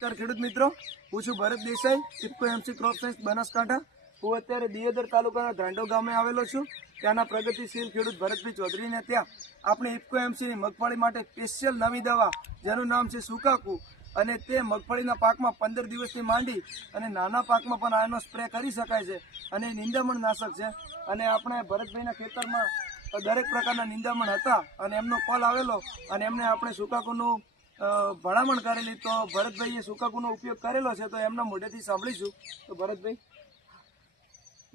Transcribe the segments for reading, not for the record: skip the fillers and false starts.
નમસ્કાર ખેડૂત મિત્રો, હું છું Bharat Desai, IFFCO MC crop science Banaskantha. હું અત્યારે દિયોદર તાલુકાના ધાંડો ગામે આવેલો છું. ત્યાંના પ્રગતિશીલ ખેડૂત ભરતભાઈ ચૌધરીને ત્યાં આપણે ઇફકો એમસીની મગફળી માટે સ્પેશિયલ નવી દવા જેનું નામ છે સુકાકુ, અને તે મગફળીના પાકમાં 15 દિવસથી માંડી અને નાના પાકમાં પણ આનો સ્પ્રે કરી શકાય છે અને નિંદામણ નાશક છે. અને આપણે ભરતભાઈના ખેતરમાં દરેક પ્રકારના નિંદામણ હતા અને એમનો કોલ આવેલો અને એમને આપણે સુકાકુનું ભલામણ કરેલી. તો ભરતભાઈએ સુકાકુનો ઉપયોગ કરેલો છે, તો એમના મોઢેથી સાંભળીશું. તો ભરતભાઈ.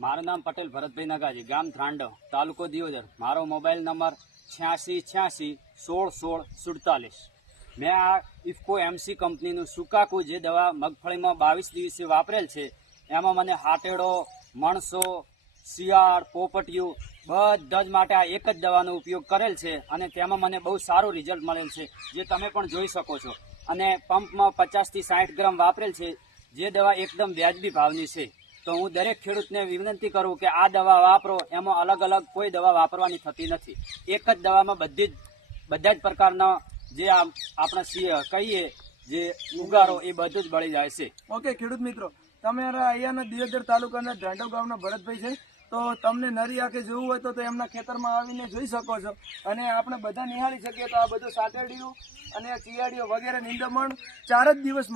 મારું નામ પટેલ ભરતભાઈ નગાજી, ગામ ધ્રાંડો, તાલુકો દિયોદર. મારો મોબાઈલ નંબર 8686161647. મેં આ ઇફકો એમસી કંપનીનું સુકાકુ જે દવા મગફળીમાં 22 દિવસે વાપરેલ છે, એમાં મને હાટેડો, મણસો, શિયાળ, પોપટિયું બધા જ માટે આ એક જ દવાનો ઉપયોગ કરેલ છે અને તેમાં મને બહુ સારું રિઝલ્ટ મળેલ છે, જે તમે પણ જોઈ શકો છો. અને પંપમાં 50 થી 60 ગ્રામ વાપરેલ છે, જે દવા એકદમ વ્યાજબી ભાવની છે. તો હું દરેક ખેડૂતને વિનંતી કરું કે આ દવા વાપરો. એમાં અલગ અલગ કોઈ દવા વાપરવાની થતી નથી. એક જ દવામાં બધા જ પ્રકારના જે આપણે કહીએ જે ઉગારો એ બધું જ બળી જાય છે. ઓકે ખેડૂત મિત્રો, તમે અહીંયાના દિયોદર તાલુકાના ધાંડો ગામના ભરતભાઈ છે, તો તમને નરી આંખે જોવું હોય તો એમના ખેતરમાં આવીને જોઈ શકો છો. અને આપણે બધા નિહાળી શકીએ તો આ બધું સાતેડીયું અને ચિયાડીઓ વગેરે નિંદામણ 4 જ દિવસમાં